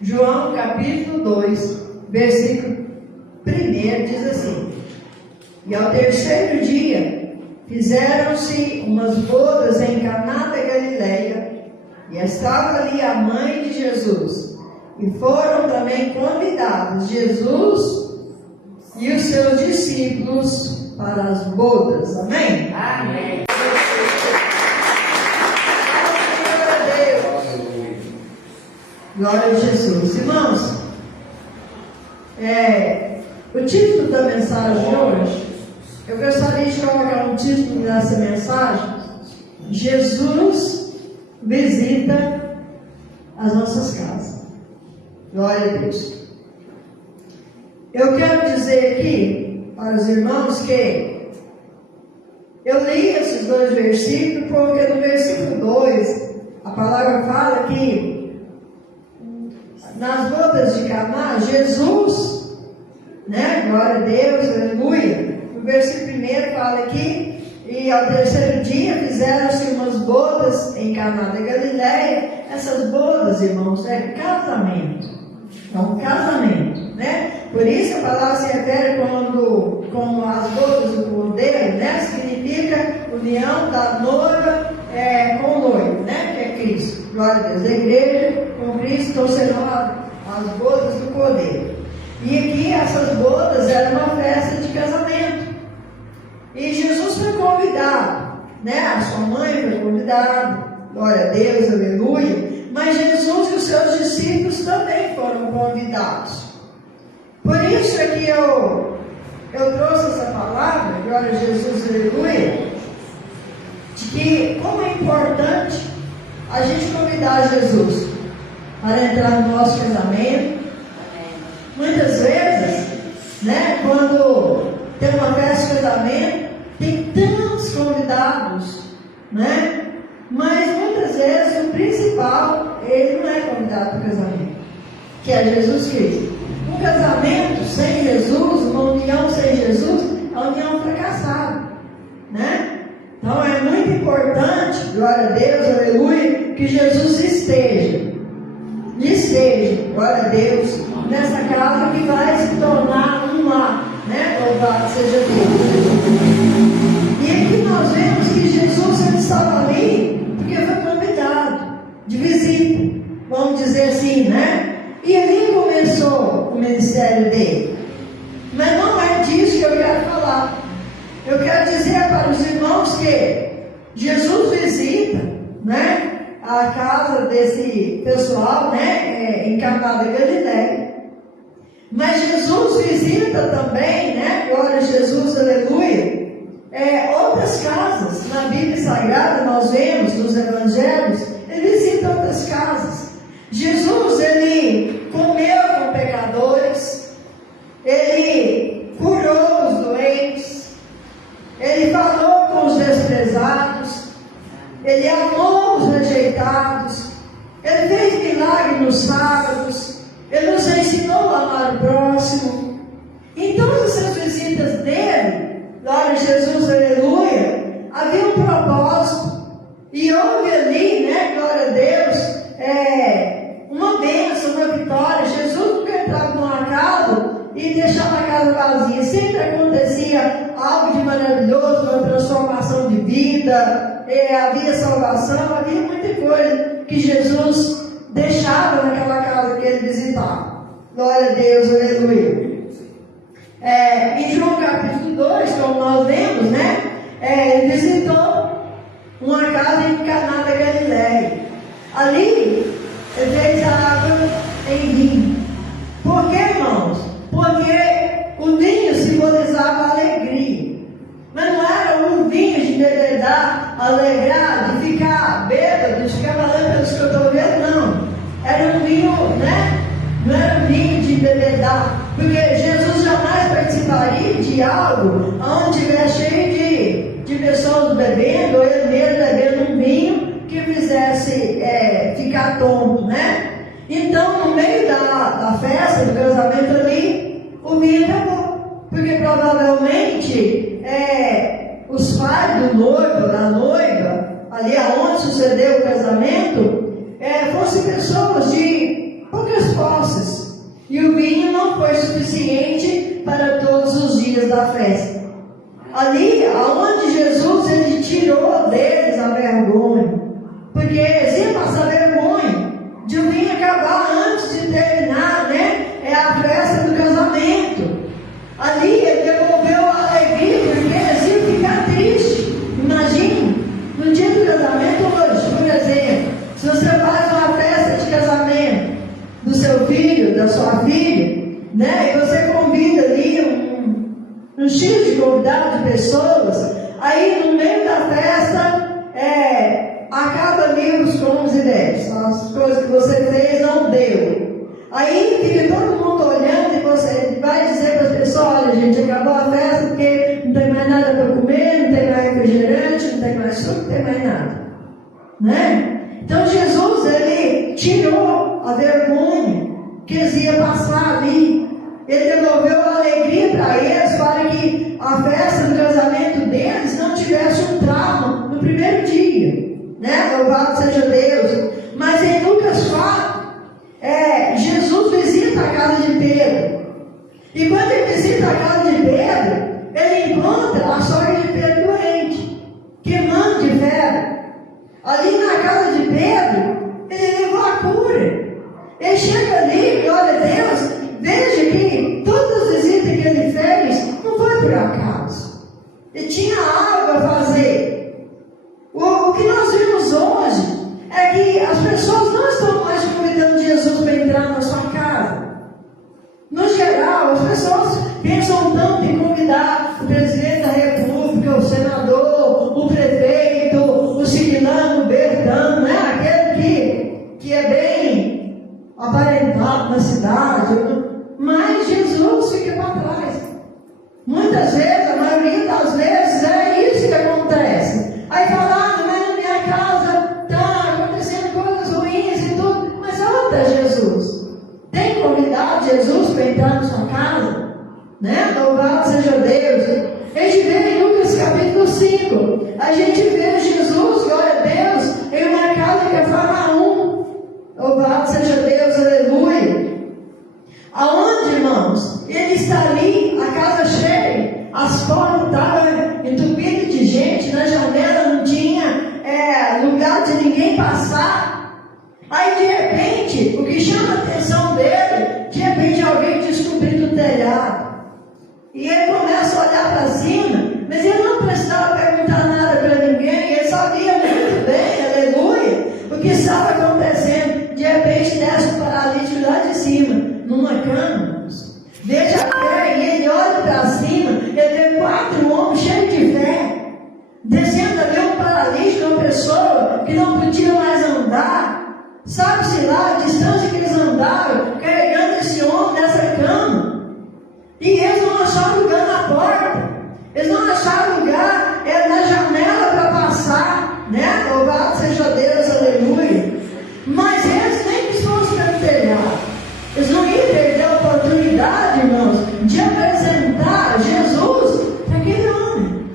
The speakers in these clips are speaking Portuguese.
João capítulo 2, versículo 1 diz assim: E ao terceiro dia fizeram-se umas bodas em Caná da Galileia, e estava ali a mãe de Jesus, e foram também convidados Jesus e os seus discípulos para as bodas. Amém? Amém. Glória a Jesus. Irmãos, o título da mensagem de hoje, eu gostaria de colocar um título nessa mensagem: Jesus visita as nossas casas. Glória a Deus. Eu quero dizer aqui para os irmãos que eu li esses dois versículos, porque no versículo 2 a palavra fala que nas bodas de Caná, Jesus, glória a Deus, aleluia. No versículo 1 fala aqui: e ao terceiro dia fizeram-se umas bodas em Caná da Galileia. Essas bodas, irmãos, é casamento. É um casamento, Por isso a palavra se refere como as bodas do cordeiro, significa união da noiva com o noivo, que é Cristo. Glória a Deus. A igreja com Cristo, então serão as bodas do cordeiro. E aqui essas bodas eram uma festa de casamento. E Jesus foi convidado, A sua mãe foi convidada, glória a Deus, aleluia. Mas Jesus e os seus discípulos também foram convidados. Por isso é que eu trouxe essa palavra, glória a Jesus, aleluia, de que como é importante a gente convidar Jesus para entrar no nosso casamento. Muitas vezes, quando tem uma festa de casamento, tem tantos convidados, mas muitas vezes o principal, ele não é convidado para o casamento, que é Jesus Cristo. Um casamento sem Jesus, uma união sem Jesus, é uma união fracassada, Então é muito importante, glória a Deus, aleluia, que Jesus esteja, glória a Deus, nessa casa que vai se tornar um lar, Louvado seja Deus. E aqui nós vemos que Jesus ele estava ali porque foi convidado de visita, vamos dizer assim, E ali começou o ministério dele. Mas não é disso que eu quero falar. Eu quero dizer para os irmãos que Jesus visita, a casa desse pessoal, em Caná da Galileia. Mas Jesus visita também, glória a Jesus, aleluia, outras casas. Na Bíblia Sagrada nós vemos, nos Evangelhos, ele visita outras casas. Jesus, ele comeu com pecadores, ele curou os doentes, ele falou com os desprezados, ele amou os rejeitados, ele fez milagre nos sábados, ele nos ensinou a amar o próximo. Em todas essas visitas dele, glória a Jesus, aleluia, havia um propósito. E houve ali, glória a Deus, uma bênção, uma vitória. Jesus nunca entrava numa casa e deixava a casa vazia. Sempre acontecia algo de maravilhoso, uma transformação de vida, havia salvação, havia muita coisa que Jesus deixava naquela casa que ele visitava. Glória a Deus, aleluia. Em João capítulo 2, como nós vemos, ele visitou uma casa em Caná da Galileia. Ali ele fez a água em vinho. Por que, irmãos? Porque o vinho simbolizava a alegria. Mas não era um vinho de bebedar, alegrar, de ficar bêbado, de ficar valendo pelos cotovelos, não. Era um vinho, não era um vinho de bebedar. Porque Jesus jamais participaria de algo onde estiver cheio de pessoas bebendo, ou ele mesmo bebendo um vinho que fizesse ficar tonto, Então, no meio da festa, do casamento ali, o vinho acabou. Porque provavelmente os pais do noivo, da noiva, ali aonde sucedeu o casamento, fossem pessoas de poucas posses. E o vinho não foi suficiente para todos os dias da festa. Ali, aonde Jesus, ele tirou deles a vergonha. Porque eles iam passar vergonha de o vinho acabar antes de terminar, né? É a festa do casamento. Ali, ele devolveu a alegria, porque eles iam ficar tristes. Imagine, no dia do casamento hoje, por exemplo, se você faz uma festa de casamento do seu filho, da sua filha, né? E você convida ali um X de convidados de pessoas, aí no meio da festa, acaba ali os comes e bebes, as coisas que você fez não deu. Aí fica todo mundo olhando e você vai dizer para as pessoas: olha, gente, acabou a festa porque não tem mais nada para comer, não tem mais refrigerante, não tem mais suco, não tem mais nada, né? Então Jesus, ele tirou a vergonha que eles iam passar ali. Ele devolveu a alegria para eles, para que a festa do casamento deles não tivesse um trauma no primeiro dia, né? Louvado seja Deus. Mas em Lucas 4, Jesus visita a casa de Pedro. E quando ele visita a casa de Pedro, ele encontra a sogra de Pedro doente, queimando de febre. Ali na casa de Pedro, ele levou a cura. Ele chega ali, glória a Deus, veja que todas as visitas que ele fez não foi por acaso. Ele tinha algo a fazer. O que nós vimos hoje é que as pessoas não estão mais convidando Jesus para entrar na sua casa. No geral, as pessoas pensam tanto em convidar o presidente da república, o senador, o prefeito, o ciclano, o bertano, né? Aquele que é bem aparentado na cidade. Mas Jesus fica para trás. Muitas vezes, a maioria das vezes, é isso que acontece. Aí fala: mas na minha casa está acontecendo coisas ruins e tudo. Mas onde é Jesus? Tem convidado Jesus para entrar na sua casa? Né? Louvado seja Deus. A gente vê em Lucas capítulo 5. A gente vê Jesus, glória a Deus, em uma casa que é Cafarnaum. Louvado seja Deus, aleluia. Aonde, irmãos? Ele está ali, a casa cheia, as portas estavam entupidas de gente, na janela não tinha lugar de ninguém passar. Aí de repente, o que chama a atenção dele, de repente alguém descobriu do telhado. E ele começa a olhar para cima, mas ele não precisava perguntar nada para ninguém, ele sabia muito bem, aleluia, o que estava acontecendo. De repente desce um paralítico lá de cima, numa cama. Veja a fé, e ele olha para cima, ele vê 4 homens cheios de fé, descendo ali um paralítico, uma pessoa que não podia mais andar. Sabe-se lá a distância que eles andaram, carregando esse homem nessa cama. E eles não acharam lugar na porta, eles não acharam lugar na janela para passar, né? Louvado seja Deus, aleluia. Mas eles nem que fossem pelo telhado, eles não iam perder a oportunidade, irmãos, de apresentar Jesus para aquele homem,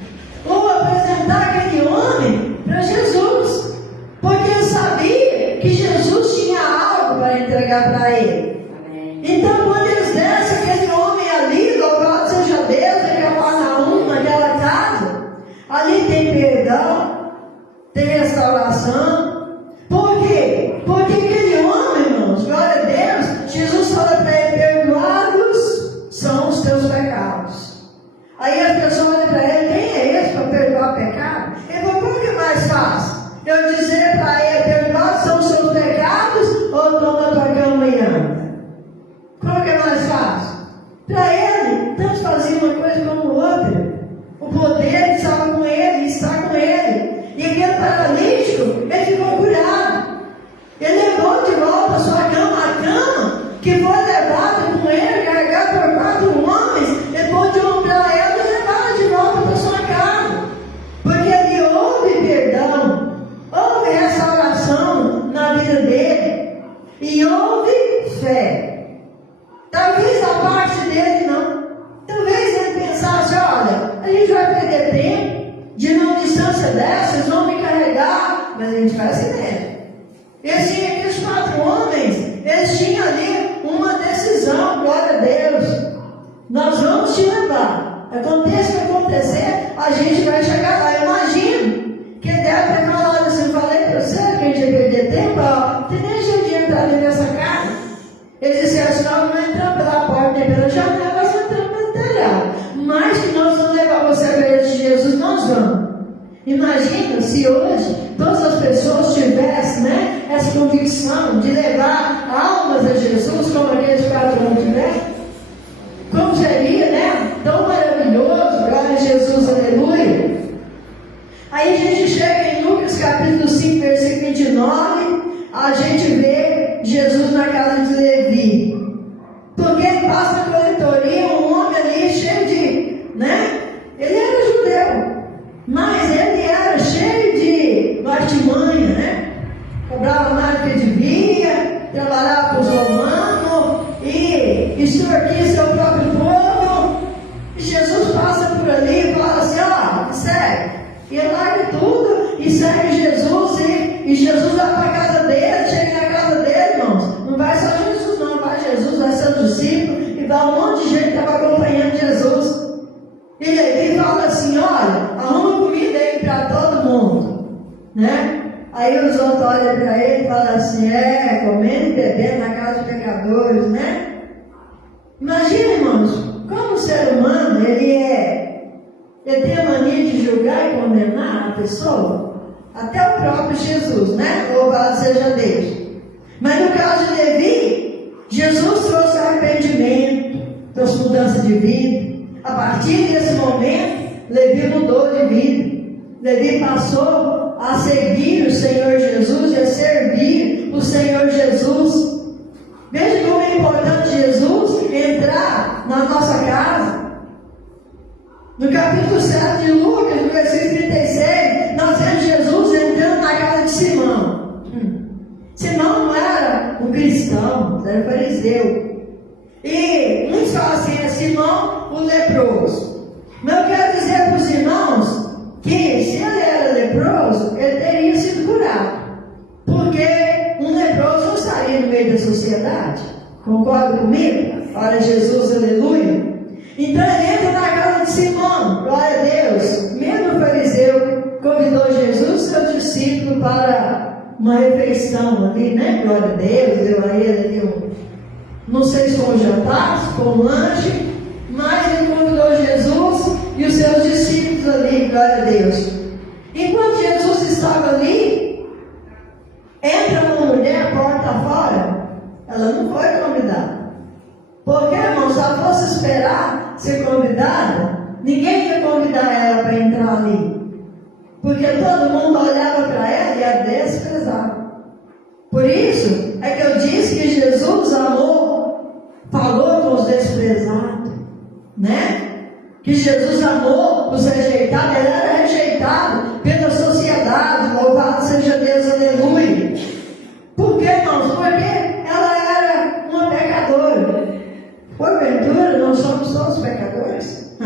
ou apresentar aquele homem para Jesus, porque ele sabia que Jesus tinha algo para entregar para ele. Amém. Então, quando eles descem, aquele homem ali, louvado seja Deus, em Cafarnaum, naquela casa, ali tem perdão, tem restauração. Por quê? Porque aquele homem, irmãos, glória a Deus, Jesus fala para ele: perdoados são os teus pecados. Aí as pessoas olham para ele: quem é esse para perdoar pecado? Ele falou: como que é mais fácil? Eu dizer para ele: perdoados são os seus pecados, ou toma tua cama e anda? Como que é mais fácil? Para ele, tanto fazia uma coisa como outra. O poder estava com ele, está com ele. E aquele paralítico, ele ficou curado. Ele levou de volta a sua cama, a cama que foi levada com ele, carregada por 4 homens. Ele pôde honrar ela e levá-la de volta para sua casa. Porque ali houve perdão, houve restauração na vida dele, e houve fé. Talvez da parte dele não. Talvez ele pensasse: olha, a gente vai perder tempo de numa distância dessa, eles vão me carregar, mas a gente vai se ver. Eles tinham aqueles 4 homens, eles tinham ali uma decisão. nós vamos te levar. Aconteça o que acontecer, a gente vai chegar lá. Eu imagino que ele deve ter falado assim, falei para você que a gente ia perder tempo, ó, tem nem jeito de entrar dentro dessa casa. Eles disseram assim, nós não entramos pela porta nem pela janela, nós entramos pelo telhado. Mas que nós vamos levar você a ver de Jesus, nós vamos. Imagina se hoje todas as pessoas tivessem, né, essa convicção de levar almas a Jesus, como aqueles 4 anos tiveram. Como seria, né? Tão maravilhoso, glória a Jesus, aleluia. Aí a gente chega em Lucas capítulo 5, versículo 29, a gente vê Jesus na casa de Levi. Porque ele passa na coletoria, um homem ali cheio de, né? Ele era judeu, mas ele era cheio de artimanha, né? Cobrava mais do que devia, trabalhava para os romanos e extorquia seu próprio povo. E Jesus passa por ali e fala assim, ó, segue. E ele larga tudo e segue Jesus. E Jesus vai para a casa dele, chega na casa dele, irmãos. Não vai só Jesus não, vai Jesus, vai ser o discípulo e vai um monte de gente que estava acompanhando Jesus. E Levi fala assim, olha, arruma comida aí para todo mundo, né? Aí os outros olham para ele e falam assim, comendo e bebendo na casa dos pecadores, né? Imagina, irmãos, como o ser humano, ele tem a mania de julgar e condenar a pessoa, até o próprio Jesus, né? Louvado seja Deus. Mas no caso de Levi, Jesus trouxe arrependimento, trouxe mudança de vida. A partir desse momento, Levi mudou de vida. Levi passou a seguir o Senhor Jesus e a servir o Senhor Jesus. Veja como é importante Jesus entrar na nossa casa. No capítulo 7 de Lucas, no versículo 36, nós vemos Jesus entrando na casa de Simão. Simão não era um cristão, era um fariseu. E muitos falam assim, é Simão o leproso. Mas eu quero dizer para os irmãos que se ele era leproso, ele teria sido curado. Porque um leproso não estaria no meio da sociedade. Concorda comigo? Olha Jesus, aleluia. Então ele entra na casa de Simão, glória a Deus. Mesmo o fariseu convidou Jesus, seu discípulo, para uma refeição ali, né? Glória a Deus, deu a ele ali não sei se foi um jantar, se foi um lanche, mas ele convidou Jesus e os seus discípulos ali, glória a Deus. Enquanto Jesus estava ali, entra uma mulher porta fora, ela não foi convidada. Porque, irmão, se ela fosse esperar ser convidada, ninguém ia convidar ela para entrar ali. Porque todo mundo olhava para ela e a desprezava. Por isso é que eu disse que Jesus falou com os desprezados, né? Que Jesus amou os rejeitados, ele era rejeitado pela sociedade, louvado seja Deus, aleluia. Por que, irmãos? Porque ela era uma pecadora. Porventura, não somos todos pecadores?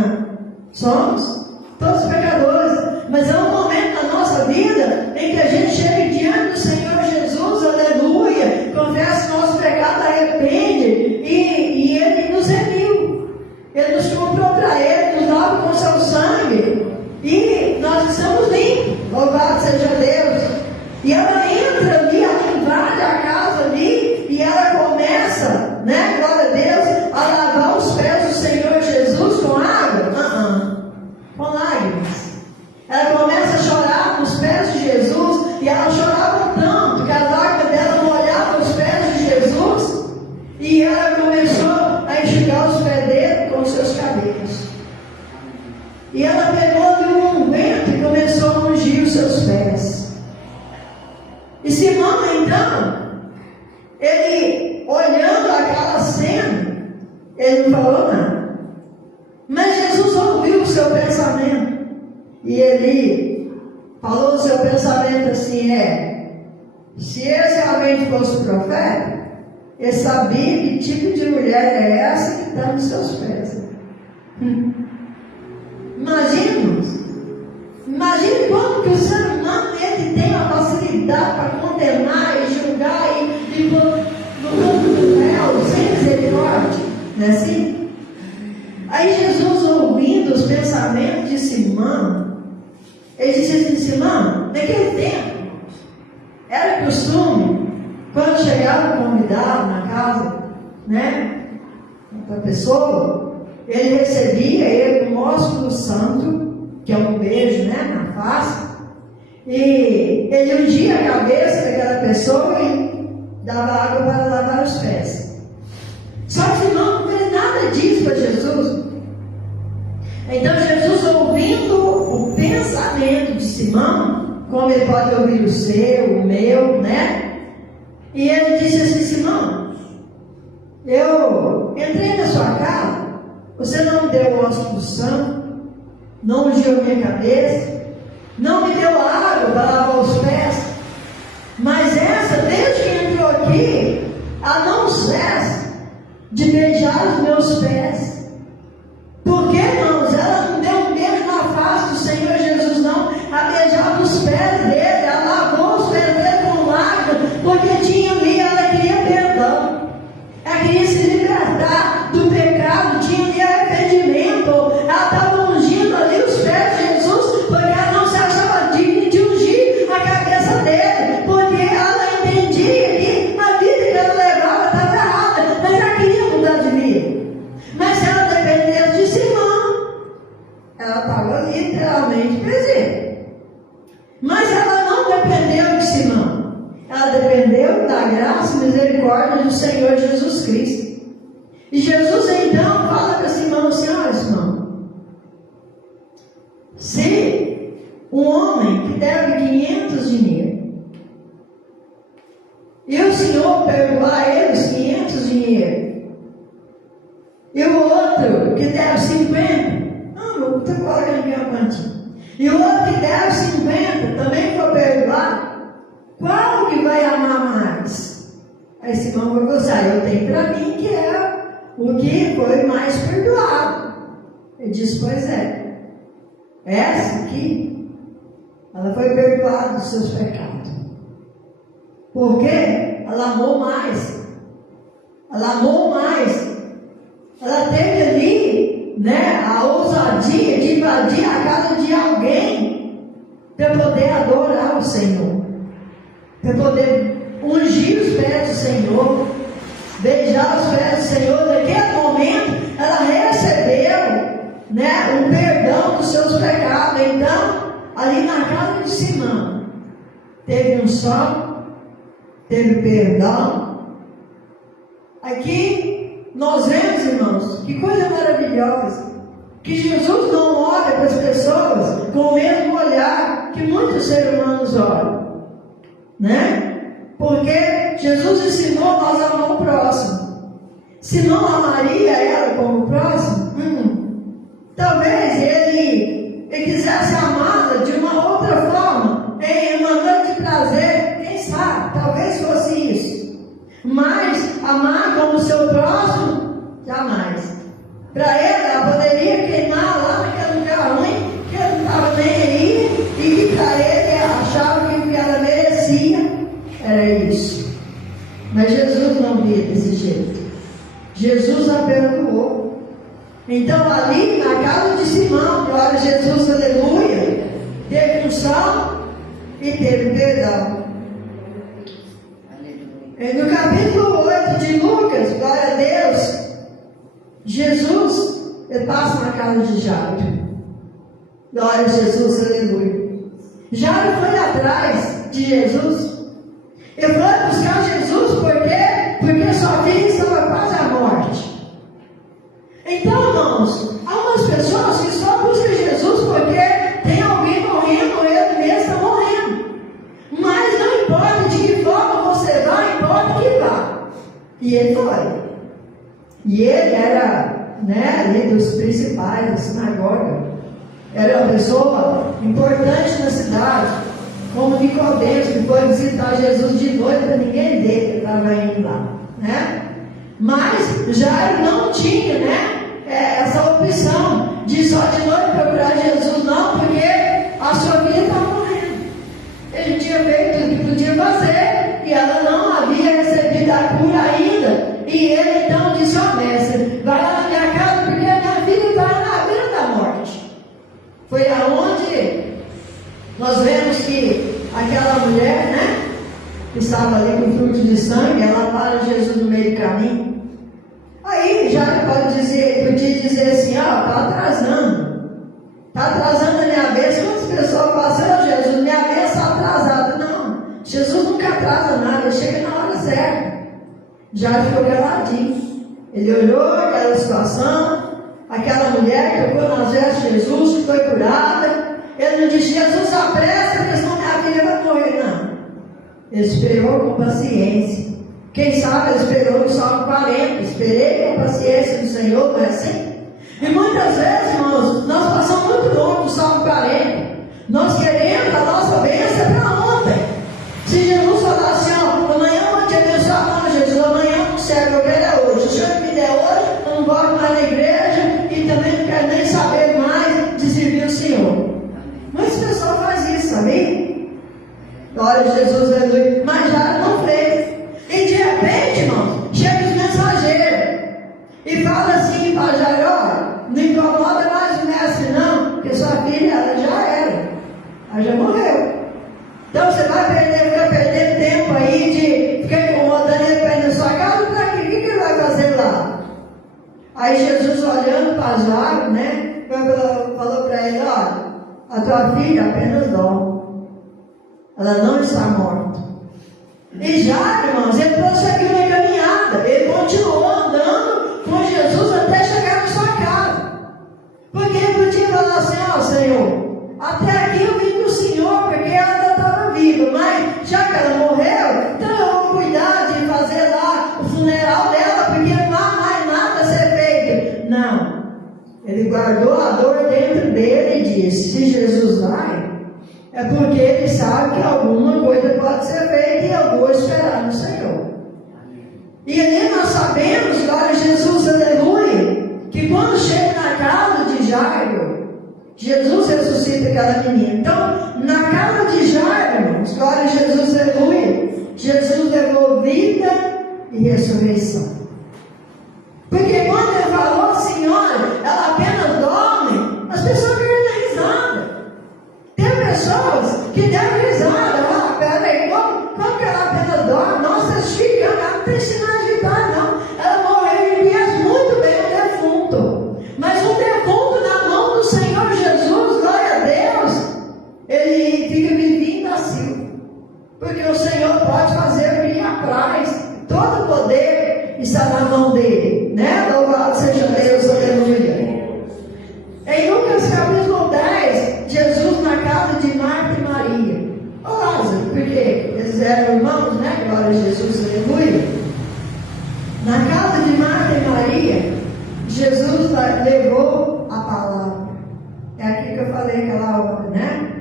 Somos todos pecadores, mas é um momento na nossa vida em que a gente chega diante do Senhor Jesus, aleluia, confessa nosso pecado, arrepende, e Ele nos remiu, Ele nos comprou para Ele, nos lava com seu sangue, e nós estamos limpos, louvado seja Deus. E ela entra ali, ela invade a casa ali, e ela começa, né, glória a Deus, a lavar os pés do Senhor Jesus com água? Com lágrimas. Ela começa a chorar nos pés de Jesus, e ela chorava tanto que a lágrima dela molhava os pés de Jesus, e ela começou a enxugar os pés dele com os seus cabelos. E ela pegou de um unguento e começou a ungir os seus pés. E Simão, então, ele olhando aquela cena, ele não falou nada. Mas Jesus ouviu o seu pensamento. E ele falou o seu pensamento assim, se esse realmente fosse profeta, ele sabia que tipo de mulher é essa que está nos seus pés. Imagine como que o ser humano ele tem a facilidade para condenar e julgar e no mundo do réu, sem misericórdia. Não é assim? ele disse assim, Simão, naquele tempo, era costume, quando chegava um convidado na casa, né, da pessoa, ele recebia ele com o ósculo santo, que é um beijo, né, na face, e ele ungia a cabeça daquela pessoa e dava água para lavar os pés. Só que Simão não fez nada disso para Jesus. Então Jesus, ouvindo o pensamento de Simão, como ele pode ouvir o seu, o meu, né? E ele disse assim, Simão, eu entrei na sua casa, você não me deu o ósculo santo, não ungiu a minha cabeça, não me deu água para lavar os pés, mas essa, desde que entrou aqui, ela não cessa de beijar os meus pés. Por que, irmãos? Ela não deu um beijo na face do Senhor Jesus, não. Ela beijava os pés dele, ela lavou os pés dele com lágrimas, porque tinha ali, ela queria perdão. Ela queria se libertar do pecado, tinha ali arrependimento. Ela estava ungindo ali os pés de Jesus, porque ela não se achava digna de ungir a cabeça dele, porque ela entendia que a vida que ela levava estava errada, mas ela queria mudar de vida. Mas se ela dependesse de Simão, ela estava literalmente presente. Mas ela não dependeu de Simão, ela dependeu da graça e misericórdia do Senhor Jesus Cristo. E Jesus então fala para Simão assim, olha Simão, se um homem que deve 500 dinheiro, e o Senhor perdoar ele os 500 dinheiro, e o outro que deve 50, não estou colocando aqui uma quantia, e o outro que deve 50 também for perdoar, qual que vai amar mais? Aí Simão vai gozar, eu tenho para mim que é o que foi mais perdoado. Ele disse, pois é, essa aqui, ela foi perdoada dos seus pecados, porque ela amou mais, ela teve ali, né, a ousadia de invadir a casa de alguém para poder adorar o Senhor, para poder ungir os pés do Senhor, beijar os pés do Senhor. Naquele momento ela recebeu, né, um perdão dos seus pecados. Então, ali na casa de Simão, teve um sol, teve perdão. Aqui nós vemos, irmãos, que coisa maravilhosa, que Jesus não olha para as pessoas com o mesmo olhar que muitos seres humanos olham, né? Porque Jesus ensinou nós a amar o próximo. Se não amaria ela como o próximo, talvez ele quisesse amá-la de uma outra forma, em uma noite de prazer, quem sabe, talvez fosse isso. Mas amar como seu próximo, jamais. Para ela poderia queimar lá naquele lugar ruim, que ele não estava nem aí, e que para ele achava que o que ela merecia era isso. Mas Jesus não via desse jeito. Jesus a perdoou. Então ali na casa de Simão, glória a Jesus, aleluia, teve unção e teve perdão. No capítulo 8 de Lucas, glória a Deus, Jesus, ele passa na casa de Jairo. Glória a Jesus, aleluia. Jairo foi atrás de Jesus. Ele foi buscar Jesus porque sua filha estava quase à morte. Então, irmãos, há umas pessoas que só buscam Jesus porque tem alguém morrendo, ele mesmo está morrendo. Mas não importa de que forma você vai, importa que vá. E ele foi. E ele era, né, ali dos principais da sinagoga. Era uma pessoa importante na cidade, como Nicodemos, que foi visitar Jesus de noite para ninguém ver que ele estava indo lá, né? Mas Jairo não tinha, né, essa opção de só de noite procurar Jesus, não, porque a sua filha estava morrendo. Ele tinha feito o que podia fazer e ela não havia recebido a cura ainda. E ele então disse, ó mestre, vai lá na minha casa porque a minha filha está na beira da morte. Foi aonde estava ali com fluxo de sangue, ela para Jesus no meio do caminho. Aí já podia dizer assim, está atrasando a minha vez. Quantas pessoas passam, Jesus, minha vez está atrasada. Não, Jesus nunca atrasa nada, chega na hora certa. Já ficou caladinho. Ele olhou aquela situação, aquela mulher que tocou nas vestes de Jesus, que foi curada. Ele não disse, Jesus, apressa, porque senão minha filha vai morrer. Não. Ele esperou com paciência. Quem sabe ele esperou no Salmo 40. Esperei com paciência no Senhor, não é assim? E muitas vezes, irmãos, nós passamos muito longe do Salmo 40. Nós queremos a nossa bênção para ontem. Se Jesus falar assim, amanhã eu vou te abençoar, não, Jesus, amanhã não serve, eu quero é hoje. Se o Senhor me der hoje, eu não volto mais na igreja e também não quero nem saber mais de servir o Senhor. Muitas pessoas fazem isso, sabe? Olha, Jesus, aleluia, mas já não fez. E de repente, irmãos, chega os mensageiros e fala assim para Jairo, não incomoda mais o mestre não, porque sua filha, ela já era, ela já morreu. Então você vai perder tempo aí de ficar incomodando ele para ir na sua casa, para quê? O que ele vai fazer lá? Aí Jesus, olhando para Jairo, né, falou para ele, olha, a tua filha apenas dorme, ela não está morta. E já, irmãos, ele prosseguiu na caminhada, ele continuou andando com Jesus até chegar na sua casa. Porque ele podia falar assim, Senhor, até aqui eu vim do Senhor, porque ela ainda estava viva, mas já que ela morreu, então eu vou cuidar de fazer lá o funeral dela, porque não há mais nada a ser feito. Não, ele guardou a dor dentro dele e disse, se Jesus vai, é porque ele sabe que alguma coisa pode ser feita e eu vou esperar no Senhor. E ali nós sabemos, glória a Jesus, aleluia, que quando chega na casa de Jairo, Jesus ressuscita aquela menina. Então, na casa de Jairo, irmãos, glória a Jesus, aleluia, Jesus levou vida e ressurreição. Porque quando ele falou assim, olha, ela apenas dorme, as pessoas querem dar risada. Tem pessoas que deram risada, peraí, como que ela apenas dorme? Nossa, chica, ela não tem sinal de idade, não. Ela morreu e conhece muito bem o defunto. Mas um defunto na mão do Senhor Jesus, glória a Deus, ele fica vivinho assim. Porque o Senhor pode fazer o que lhe apraz. Todo o poder está na mão dele, né? Louvado seja Deus, aleluia. Em Lucas capítulo 10, Jesus na casa de Marta e Maria. Ô Lázaro, porque eles eram irmãos, né? Glória a Jesus, aleluia. Na casa de Marta e Maria, Jesus levou a palavra. É aqui que eu falei aquela hora, né?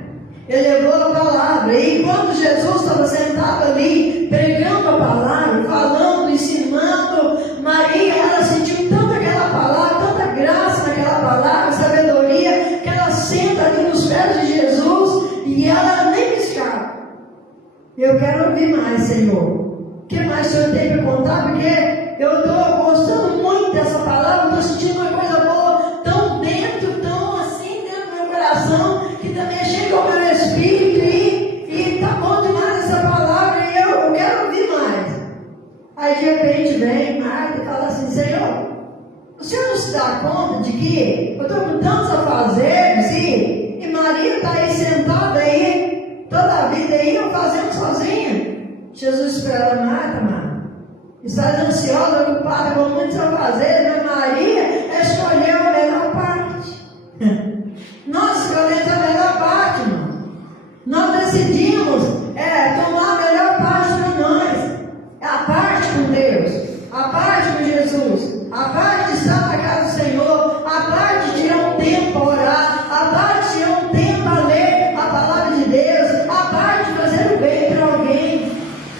Ele levou a palavra. E quando Jesus estava sentado ali, pregando a palavra, falando, ensinando, Maria, ela sentiu tanto aquela palavra, tanta graça naquela palavra, sabedoria, que ela senta ali nos pés de Jesus e ela nem piscava. Eu quero ouvir mais, Senhor. O que mais o Senhor tem para contar? Porque eu estou gostando muito dessa palavra, estou sentindo uma coisa boa, tão dentro, tão assim, dentro do meu coração, que também chega ao meu espírito e está bom demais essa palavra e eu quero ouvir mais. Aí de repente vem Marta e fala assim, Senhor, o Senhor não se dá conta de que eu estou com tantos afazeres e Maria está aí sentada aí, toda a vida aí, eu fazendo sozinha. Jesus espera Marta, estás ansiosa, ocupada com muitos afazeres, mas Maria escolheu a melhor parte. Nós escolhemos a melhor parte, irmão. Nós decidimos tomar a melhor parte para nós. A parte com Deus, a parte com Jesus, a parte de estar na casa do Senhor, a parte de tirar um tempo para orar, a parte de tirar um tempo para ler a palavra de Deus, a parte de fazer o bem para alguém.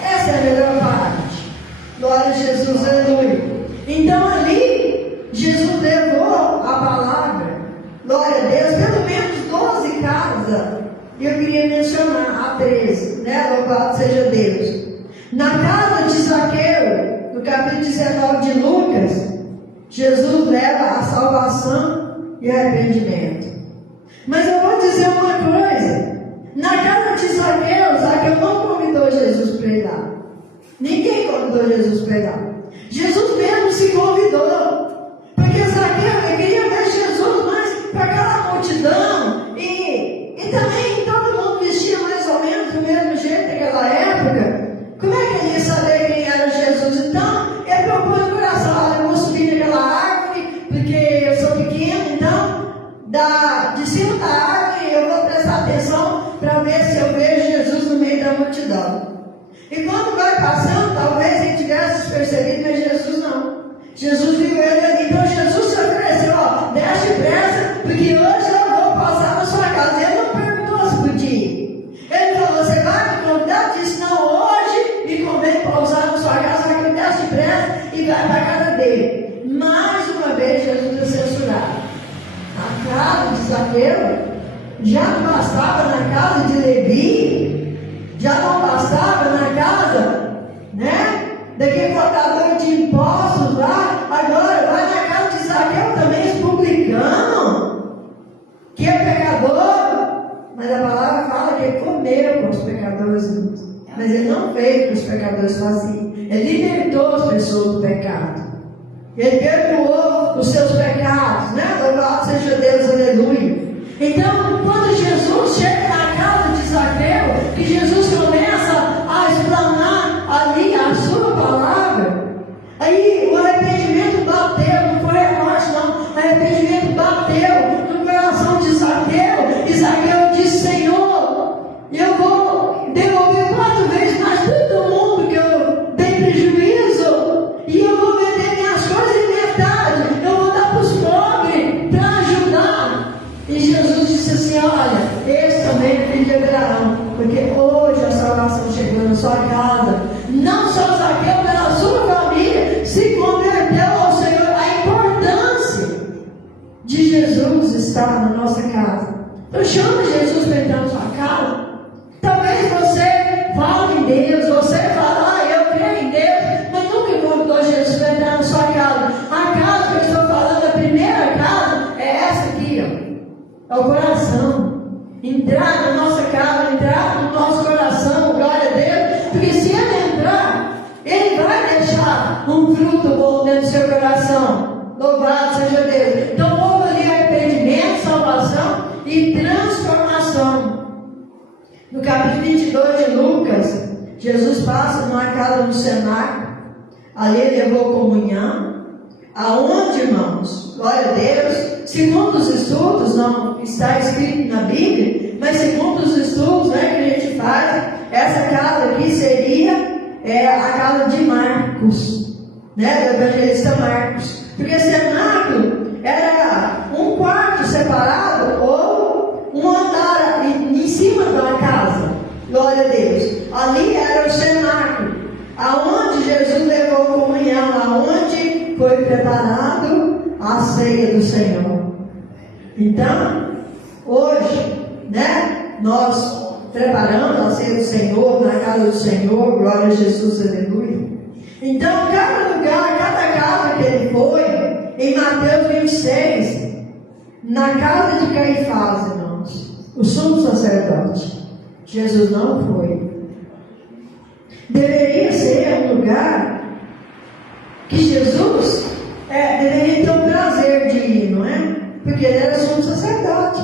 Essa é a melhor parte. Glória a Jesus, aleluia. Então ali, Jesus levou a palavra, glória a Deus, pelo menos 12 casas. E eu queria mencionar a 13, né? Louvado seja Deus. Na casa de Zaqueu, no capítulo 19 de Lucas, Jesus leva a salvação e arrependimento. Mas eu vou dizer uma coisa: na casa de Zaqueu não convidou Jesus para ir lá. Ninguém convidou Jesus para pegar. Jesus mesmo se convidou. Porque Zaqueu queria ver Jesus, mas para aquela multidão. E também todo mundo vestia mais ou menos do mesmo jeito naquela época. Como é que ele ia saber quem era Jesus? Então, ele propôs no coração: olha, eu vou subir naquela árvore, porque eu sou pequeno, então, de cima da árvore eu vou prestar atenção para ver se eu vejo Jesus no meio da multidão. E quando vai passando, talvez ele tivesse percebido, mas Jesus não. Jesus viu ele ali, então Jesus se ofereceu: ó, desce depressa, porque hoje eu vou passar na sua casa. Ele não perguntou se podia. Ele falou: você vai me convidar? Disse: não, hoje me convém pausar na sua casa, que eu desce depressa e vai para a casa dele. Mais uma vez Jesus é censurado. A casa de Zaqueu já não bastava na casa de Levi, já não bastava na casa, né, daquele cobrador de impostos lá, agora vai na casa de Zaqueu também, esse publicano, que é pecador. Mas a palavra fala que ele comeu com os pecadores, mas ele não fez o que os pecadores faziam. Ele libertou as pessoas do pecado. Ele perdoou os seus pecados, né? Louvado seja Deus, aleluia. Então, quando Jesus chega na casa de Zaqueu, que Jesus começa a explanar ali a sua palavra, aí o arrependimento bateu, não foi a morte não, o arrependimento bateu no coração de Zaqueu, e Zaqueu disse: Senhor, eu vou devolver 4 vezes mais todo mundo que eu dei prejuízo, e eu vou vender minhas coisas em metade, eu vou dar para os pobres para ajudar. E Jesus disse assim: olha, esse também é filho de Abraão, porque hoje a salvação chegou na sua casa. Não só Zaqueu, mas a sua família se converteu ao Senhor. A importância de Jesus estar na nossa casa. Então chama Jesus para entrar na sua casa. Talvez você fale em Deus, você fala: eu creio em Deus, mas nunca convidou Jesus para entrar na sua casa. A casa que eu estou falando, a primeira casa, é essa aqui, ó. É o coração. Entrar na nossa casa, entrar no nosso coração, glória a Deus. Porque se ele entrar, ele vai deixar um fruto bom dentro do seu coração. Louvado seja Deus. Então houve ali arrependimento, salvação e transformação. No capítulo 22 de Lucas, Jesus passa numa casa no cenáculo. Ali ele levou comunhão. Aonde, irmãos? Glória a Deus. Segundo os estudos, não está escrito na Bíblia, mas segundo os estudos, né, que a gente faz, essa casa aqui seria a casa de Marcos, né, do evangelista Marcos. Porque cenáculo era um quarto separado ou um andar em cima de uma casa. Glória a Deus. Ali era o cenáculo, aonde Jesus levou comunhão, aonde foi preparado a ceia do Senhor. Então, hoje, né, nós preparamos a ceia do Senhor na casa do Senhor, glória a Jesus, aleluia. Então, cada lugar, cada casa que ele foi, em Mateus 26, na casa de Caifás, irmãos, o sumo sacerdote, Jesus não foi. Deveria ser um lugar que Jesus deveria ter o prazer de ir, não é? Porque ele era sumo sacerdote.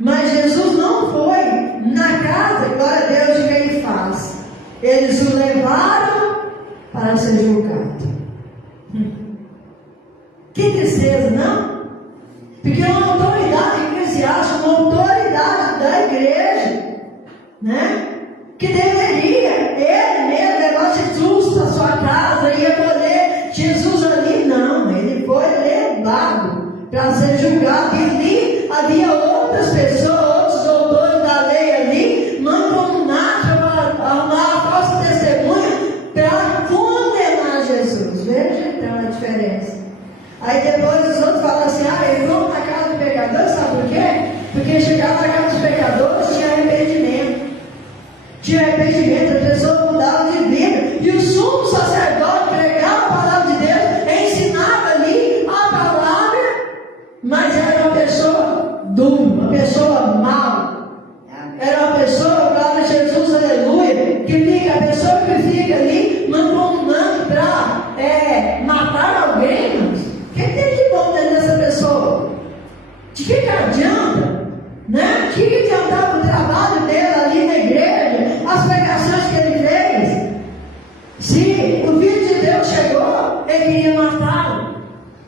Mas Jesus não foi na casa, glória a Deus, de Caifás. Eles o levaram para ser julgado. Que tristeza, não? Porque uma autoridade eclesiástica, uma autoridade da igreja, né, que deveria, ele mesmo, levar Jesus para sua casa e acolher Jesus ali, não, ele foi levado para ser julgado. E ali havia outras pessoas, outros doutores da lei ali, mancomunados para arrumar a falsa testemunha para condenar Jesus. Veja então a diferença. Aí depois os outros falam assim: ele foi na casa do pecador, sabe por quê? Porque chegava na casa dos pecadores, tinha arrependimento. Tinha arrependimento, as pessoas mudavam de vida. E o sumo sacerdote pregava a palavra de Deus, ensinava ali a palavra, mas era uma pessoa dura, uma pessoa mau. Era uma pessoa, glória a Jesus, aleluia, que fica, a pessoa que fica ali queria matá-lo.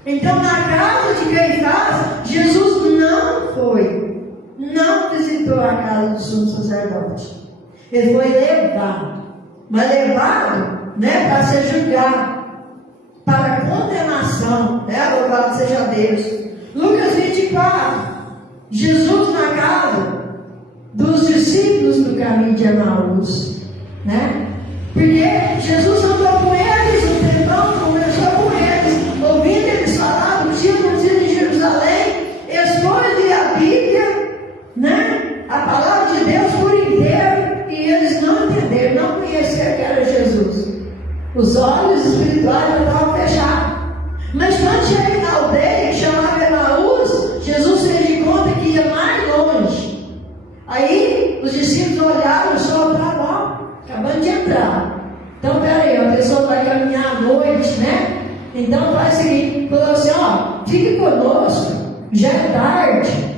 Então, na casa de Caifás, Jesus não foi, não visitou a casa do sumo sacerdote. Ele foi levado, mas levado, para ser julgado, para condenação, louvado seja Deus. Lucas 24, Jesus na casa dos discípulos do caminho de Emaús, porque Jesus andou com eles um tempão, conversou com eles, ouvindo eles falar do dia em Jerusalém, expôs-lhe a Bíblia, a palavra de Deus por inteiro, e eles não entenderam, não conheceram que era Jesus. Os olhos espirituais já estavam fechados. Mas quando chega na aldeia, que chamava Emaús, Jesus fez de conta que ia mais longe. Aí os discípulos olharam só para acabando de entrar. Então, peraí, a pessoa vai caminhar à noite, Então faz o seguinte, falou assim, fique conosco, já é tarde,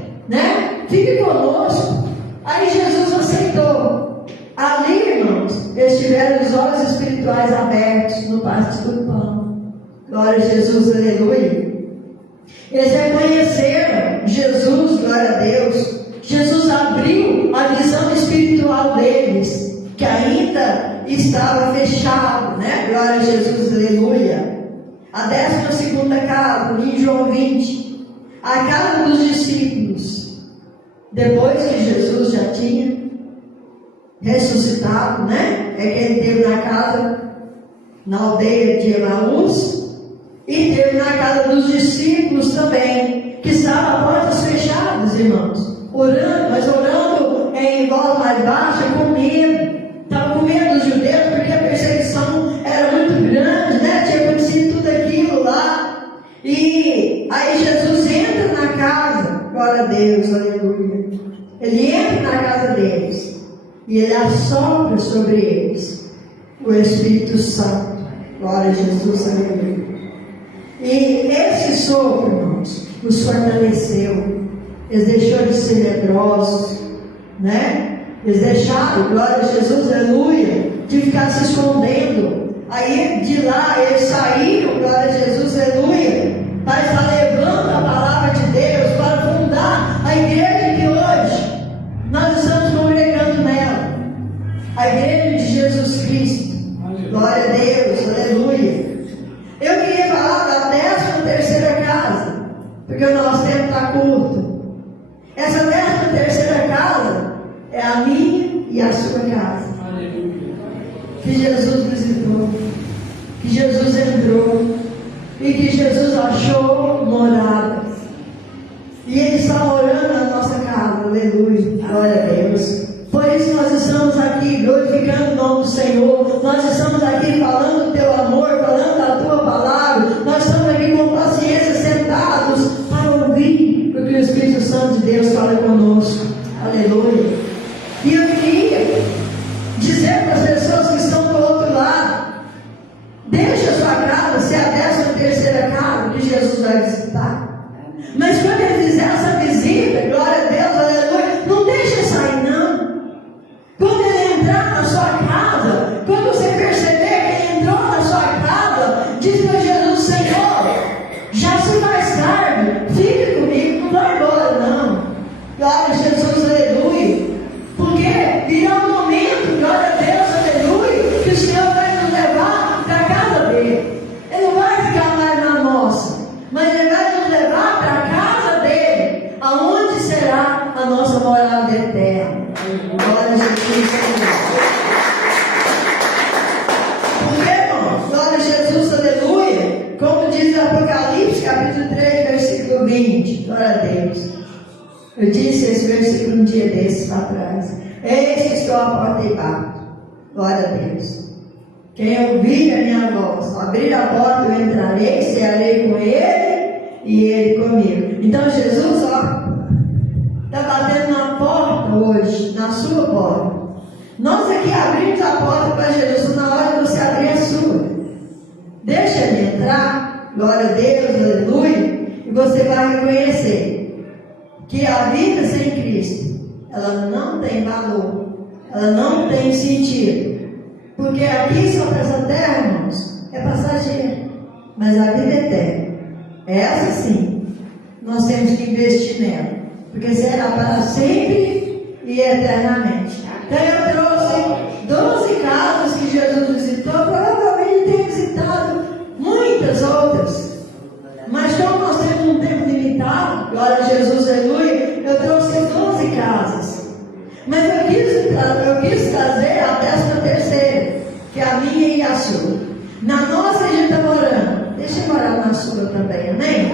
Fique conosco. Aí Jesus aceitou. Ali, irmãos, eles tiveram os olhos espirituais abertos no pasto do pão. Glória a Jesus, aleluia. Eles reconheceram Jesus, glória a Deus. Jesus abriu a visão espiritual deles, que ainda estava fechado, Glória a Jesus, aleluia. A 12ª casa, em João 20, a casa dos discípulos, depois que Jesus já tinha ressuscitado, É que ele teve na casa, na aldeia de Emaús, e teve na casa dos discípulos também, que estavam portas fechadas, irmãos, orando, mas orando em voz mais baixa, com medo. Estavam com medo dos judeus, porque a perseguição era muito grande, tinha acontecido tudo aquilo lá. E aí Jesus entra na casa, glória a Deus, aleluia. Ele entra na casa deles e ele assopra sobre eles o Espírito Santo, glória a Jesus, aleluia. E esse sopro, irmãos, os fortaleceu. Eles deixaram de ser medrosos, Eles deixaram, glória a Jesus, aleluia, de ficar se escondendo. Aí de lá eles saíram, glória a Jesus, aleluia, para estar levando a palavra de Deus, para fundar a igreja que hoje nós estamos congregando nela, a igreja de Jesus Cristo. Glória a Deus, aleluia. Eu queria falar da 13ª casa, porque o nosso tempo está curto. Essa 13ª casa é a minha e a sua casa. Que Jesus visitou, que Jesus entrou e que Jesus achou morada. E Ele está orando na nossa casa, aleluia, glória a Deus. Por isso nós estamos aqui glorificando o nome do Senhor. Nós estamos aqui falando do Teu amor, falando da Tua palavra. Nós estamos aqui com paciência sentados para ouvir o que o Espírito Santo de Deus fala conosco. Aleluia. E eu queria dizer para as pessoas que estão do outro lado: deixa a sua casa ser a 13ª casa que Jesus vai visitar. Mas quando Ele fizer essa visita, glória a Deus, aleluia, não deixa sair não. Quando Ele entrar na sua casa, quando você perceber que Ele entrou na sua casa, diz para Jesus: Senhor, já se faz tarde, fique comigo, não vai embora não. Glória a Jesus, aleluia. Porque virá um momento, glória a Deus, aleluia, que o Senhor vai nos levar para a casa dele. Ele não vai ficar mais na nossa, mas Ele vai nos levar para a casa dele, aonde será a nossa morada eterna. Glória a Jesus, porque, irmãos, glória a Jesus, aleluia, como diz Apocalipse, capítulo 3, versículo 20, glória a Deus. Eu disse esse versículo um dia desses para trás. Eis que estou à porta e bato. Glória a Deus. Quem ouvir a minha voz, abrir a porta, eu entrarei, cearei com ele e ele comigo. Então Jesus, está batendo na porta hoje, na sua porta. Nós aqui abrimos a porta para Jesus na hora de você abrir a sua. Deixa ele entrar, glória a Deus, aleluia, e você vai reconhecer que a vida sem Cristo, ela não tem valor, ela não tem sentido, porque aqui sobre essa terra, irmãos, é passageiro, Mas a vida eterna, essa sim, nós temos que investir nela, porque será para sempre e eternamente. Então eu trouxe 12 casas que Jesus visitou, provavelmente tem visitado muitas outras. Mas como nós temos um tempo limitado, glória a Jesus, aleluia, eu trouxe 12 casas. Mas eu quis trazer a 13ª, que é a minha e a sua. Na nossa a gente está morando. Deixa eu morar na sua também, amém?